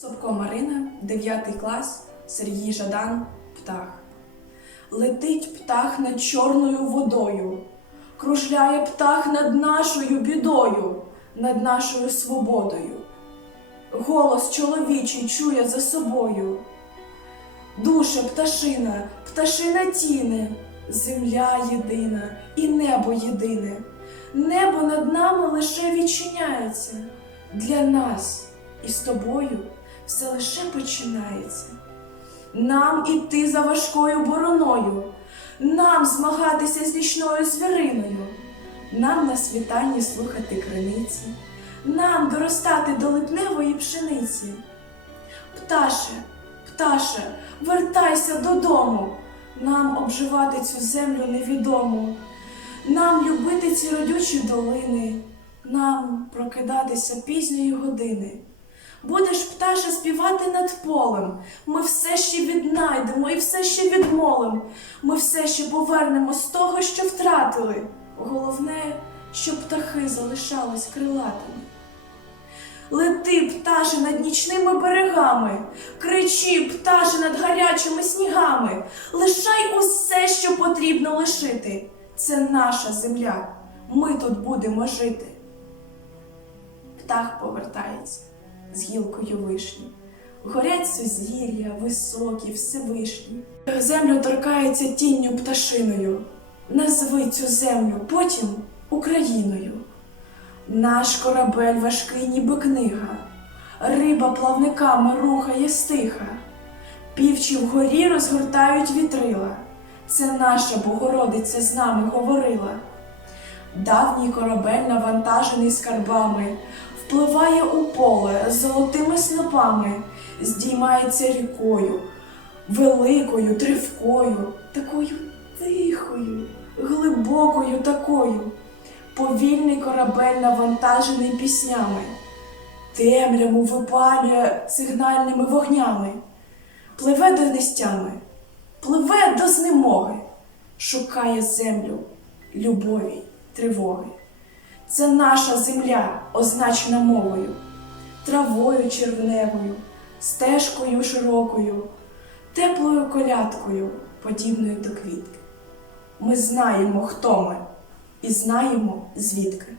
Собко Марина, 9 клас, Сергій Жадан, птах. Летить птах над чорною водою, кружляє птах над нашою бідою, над нашою свободою. Голос чоловічий чує за собою. Душа пташина, пташина тіне, земля єдина і небо єдине. Небо над нами лише відчиняється. Для нас і з тобою все лише починається. Нам іти за важкою бороною, нам змагатися з нічною звіриною, нам на світанні слухати криниці, нам доростати до липневої пшениці. Пташе, пташе, вертайся додому, нам обживати цю землю невідому, нам любити ці родючі долини, нам прокидатися пізньої години. Будеш пташе співати над полем, ми все ще віднайдемо і все ще відмолим. Ми все ще повернемо з того, що втратили. Головне, щоб птахи залишались крилатими. Лети, пташе, над нічними берегами, кричи, пташе, над гарячими снігами, лишай усе, що потрібно лишити. Це наша земля. Ми тут будемо жити. Птах повертається з гілкою вишні. Горять сузір'я, високі, всевишні. Землю торкається тінню пташиною. Назви цю землю потім Україною. Наш корабель важкий, ніби книга, риба плавниками рухає стиха, півчі вгорі розгортають вітрила. Це наша Богородиця з нами говорила. Давній корабель, навантажений скарбами, впливає у поле золотими снопами, здіймається рікою, великою, тривкою, такою тихою, глибокою такою. Повільний корабель навантажений піснями, темряву випалює сигнальними вогнями, пливе до нестями, пливе до знемоги, шукає землю любові, тривоги. Це наша земля, означена мовою, травою червневою, стежкою широкою, теплою колядкою, подібною до квітки. Ми знаємо, хто ми, і знаємо звідки.